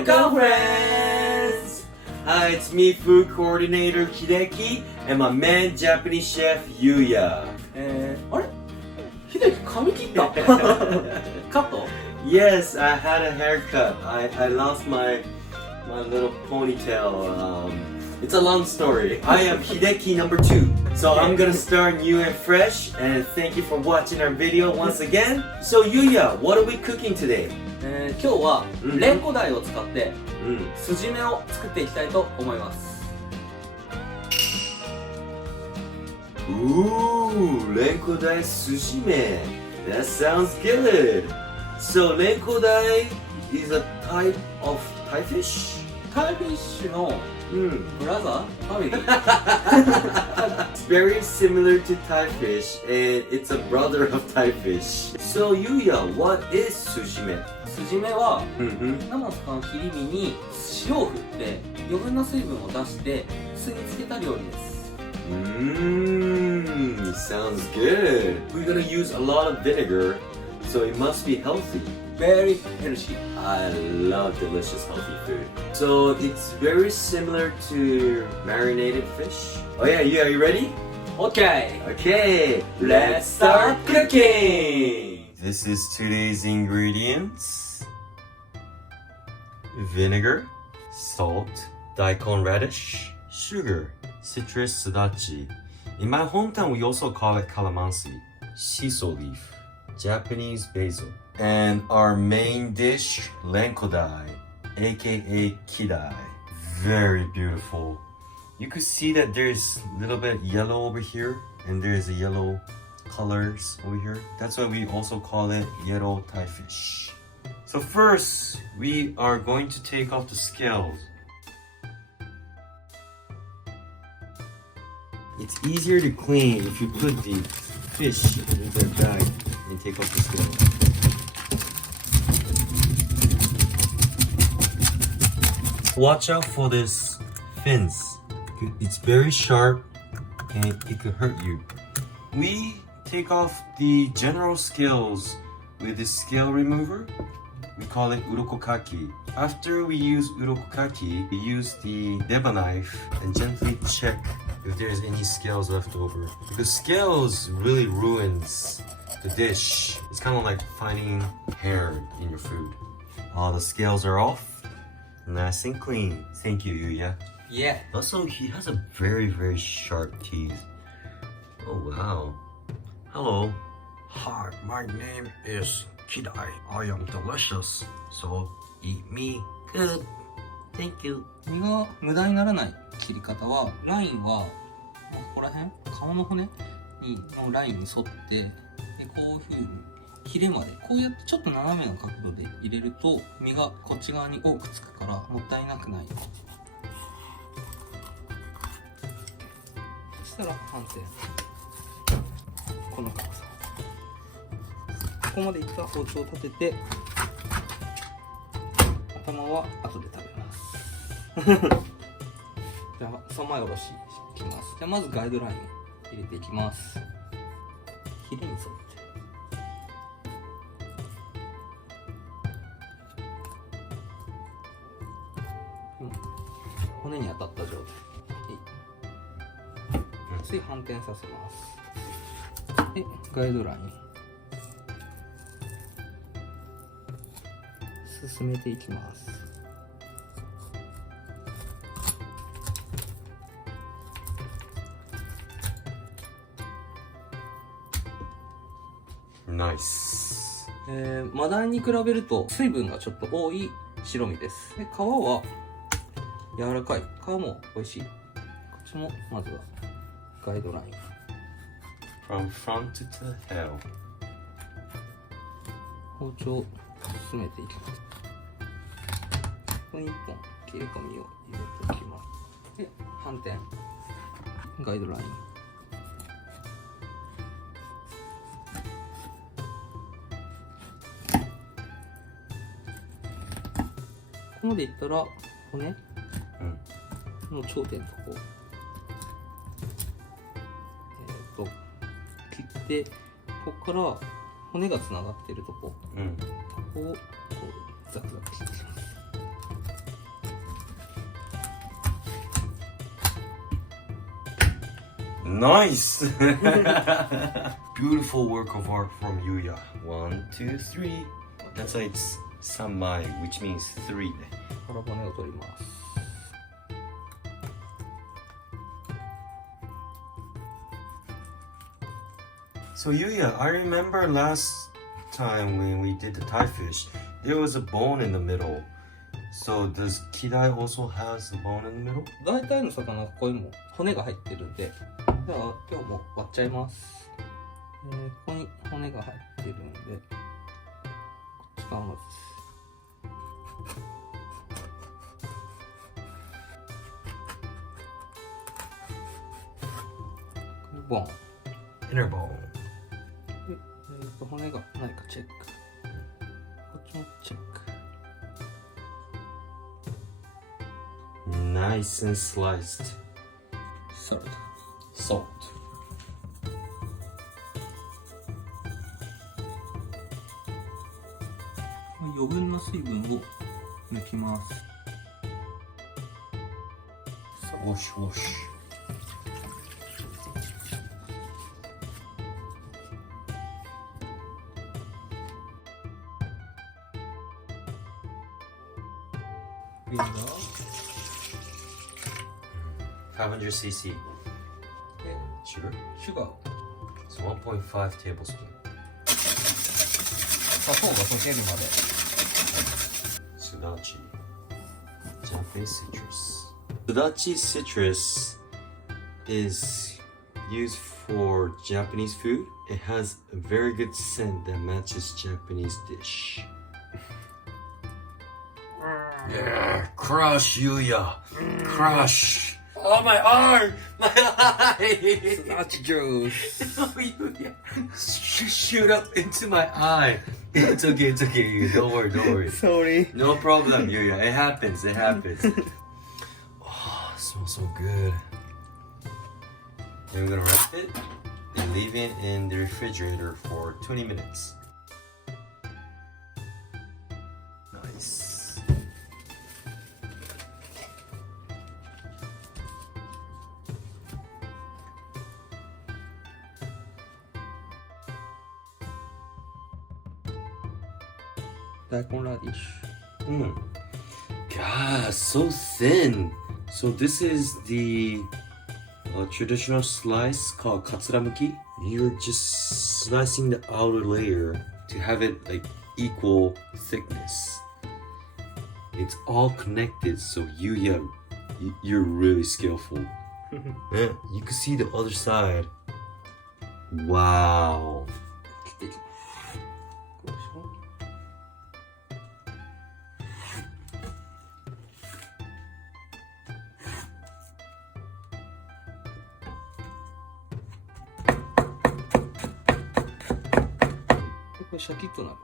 Welcome, friends! Hi, it's me, food coordinator Hideki, and my man, Japanese chef Yuya. あれ秀樹髪切ったカット Yes, I had a haircut. I lost my little ponytail. It's a long story. I am Hideki number 2. So I'm gonna start new and fresh, and thank you for watching our video once again. So Yuya, what are we cooking today? 今日はレンコダイを使ってMm. スジメを作っていきたいと思います。 Ooh, Renko-day Sujime. That sounds good. So Renko-day is a type of Tai-fish? タイフィッシュの Mm. ブラザーファミリー It's very similar to Tai-fish, and it's a brother of Tai-fish. So Yuya, what is Sujime? スジメは Mm-hmm. 生の魚の切り身に塩を振って余分な水分を出して酢につけた料理です。 Mmm, sounds good. We're gonna use a lot of vinegar, so it must be healthy. Very healthy. I love delicious healthy food. So it's very similar to marinated fish. Oh yeah, are you ready? OK! Okay, let's start cooking! This is today's ingredients. Vinegar, salt, daikon radish, sugar, citrus sudachi. In my hometown, we also call it calamansi, shiso leaf, Japanese basil. And our main dish, Renko-day, aka kidai. Very beautiful. You could see that there's a little bit yellow over here, and there's a yellow colors over here. That's why we also call it yellow Tai-fish. So first, we are going to take off the scales. It's easier to clean if you put the fish into a bag and take off the scales. Watch out for this fins. It's very sharp and it could hurt you. We take off the general scales with the scale remover. We call it urokokaki. After we use urokokaki, we use the deba knife and gently check if there's any scales left over. Because scales really ruins the dish. It's kind of like finding hair in your food. All the scales are off. Nice and clean. Thank you, Yuya. Yeah. Also, he has a very, very sharp teeth. Oh, wow. Hello. Hi, my name is Kidai. I am delicious, so eat me. Good. Thank you. 身が無駄にならない切り方は、ラインはここら辺、顔の骨のラインに沿って、でこういう風にヒレまでこうやってちょっと斜めの角度で入れると身がこっち側に多くつくからもったいなくない。そしたら反転、この高さ、ここまでいったら包丁を立てて、頭は後で食べます。じゃあ三枚おろしいきます。じゃあまずガイドライン入れていきます。ヒレに沿って。骨に当たった状態。次反転させます。で、ガイドライン進めていきます。Nice. マダイに比べると水分がちょっと多い白身です。で、皮は柔らかい。皮も美味しい。こっちもまずはガイドライン。From front to tail. 包丁を進めていきます。ここに1本切れ込みを入れておきます。で、反転。ガイドライン。ここまでいったら骨の頂点のとこ切って、ここから骨がつながっているとこ、ここをこうザクザク切っていきます。Nice! Beautiful work of art from Yuya. 1, 2, 3. That's why it's sanmai, which means 3. 腹骨を取ります。So Yuya, I remember last time when we did the Tai-fish, there was a bone in the middle. So does Kidai also has the bone in the middle? 大体の魚はここにも骨が入ってるんで、では今日も割っちゃいます。ここに骨が入ってるんで、こっちからまず。ボン。Inner bone. で、骨がないかチェック。こっちもチェック。Nice and sliced. Salt. Salt. 余分な水分を抜きます。Wash, wash. Vinegar. 500cc. で、 Sugar? シュガー。 So 1.5 tablespoon. 砂糖が溶けるまで。Sudachi. Japanese citrus. Sudachi citrus is used for Japanese food. It has a very good scent that matches Japanese dish. Yeah, crush Yuya. Crush. Oh, my arm! My eye! Sudachi juice. Oh, Yuya. Shoot up into my eye. It's okay, it's okay. Yuya. Don't worry, don't worry. Sorry. No problem, Yuya. It happens, it happens. Oh, it smells so good. Then we're gonna wrap it and leave it in the refrigerator for 20 minutes. Nice. 大根ラディッシュ。God, so thin. So this is the traditional slice called katsuramuki. You're just slicing the outer layer to have it like equal thickness. It's all connected, so you're really skillful. Yeah, you can see the other side. Wow. 切っていきます。こうでしょ。でこれシャキッとなる。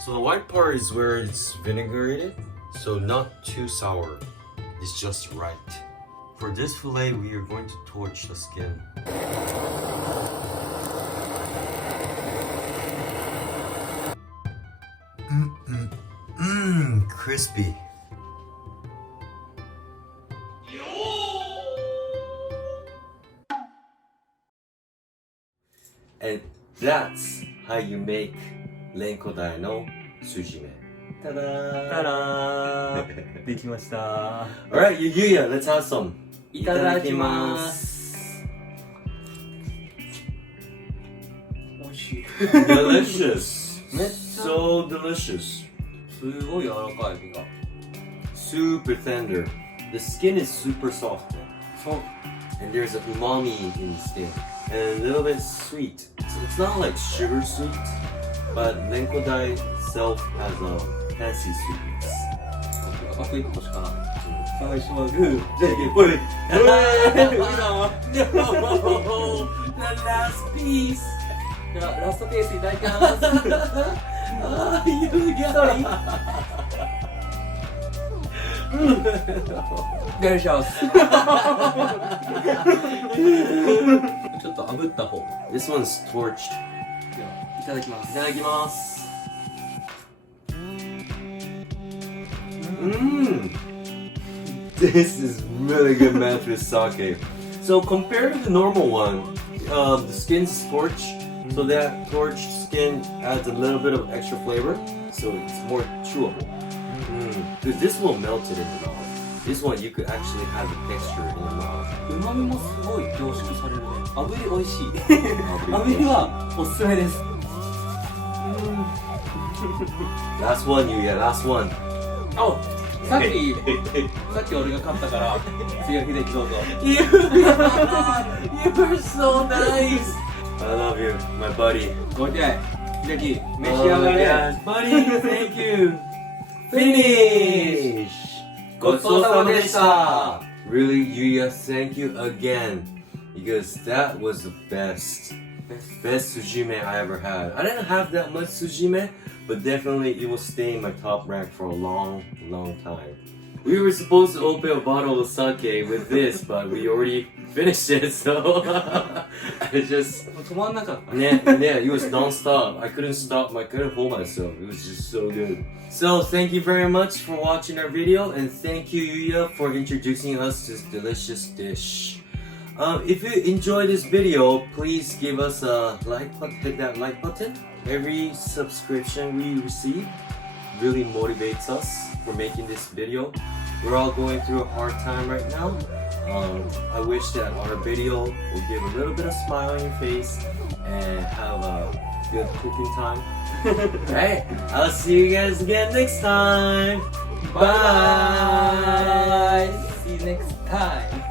So the white part is where it's vinegared, so not too sour. It's just right. For this fillet, we are going to torch the skin. Crispy. And that's how you make Renko-day no Sujime. ただー。ただー。できましたー。Alright, Yuya, let's have some. いただきます。美味しい。Delicious. めっちゃ So delicious. すごい柔らかい身が。Super tender. The skin is super soft. そう。 And there's a umami in the skin. And a little bit sweet. So it's not like sugar sweet, but Renko-day itself has a fancy sweetness. クイットしかない。最初はグー、じゃんけんぽい。No! The last piece! では、ラストピースいただきます。You got it! よいしょ。ちょっと炙った方。This one's torched. ではいただきます。いただきます。This is really good match with sake. So compared to the normal one, the skin's torched, so that torched skin adds a little bit of extra flavor, so it's more chewable. Because this will melt it in your mouth. This one you could actually have the texture in your mouth. 旨味もすごい凝縮されるね。炙り美味しい。炙りはおすすめです。Last one, Yuya, last one. あ、さっき俺が勝ったから、次は秀樹どうぞ。You were so nice. I love you, my buddy. OK、秀樹、召し上がれ。Yes, buddy, thank you. Finish. ごちそうさまでした。Really, Yuya, thank you again. Because that was the best sujime I ever had. I didn't have that much sujime, but definitely it will stay in my top rank for a long time. We were supposed to open a bottle of sake with this, but we already finished it, so I just... 止まんなかった。Yeah, it was non-stop. I couldn't stop, I couldn't hold myself. It was just so good. So thank you very much for watching our video, and thank you, Yuya, for introducing us to this delicious dish. If you enjoyed this video, please give us a like button, hit that like button. Every subscription we receive really motivates us for making this video. We're all going through a hard time right now. I wish that our video will give a little bit of smile on your face and have a good cooking time. Alright, I'll see you guys again next time. Bye! See you next time.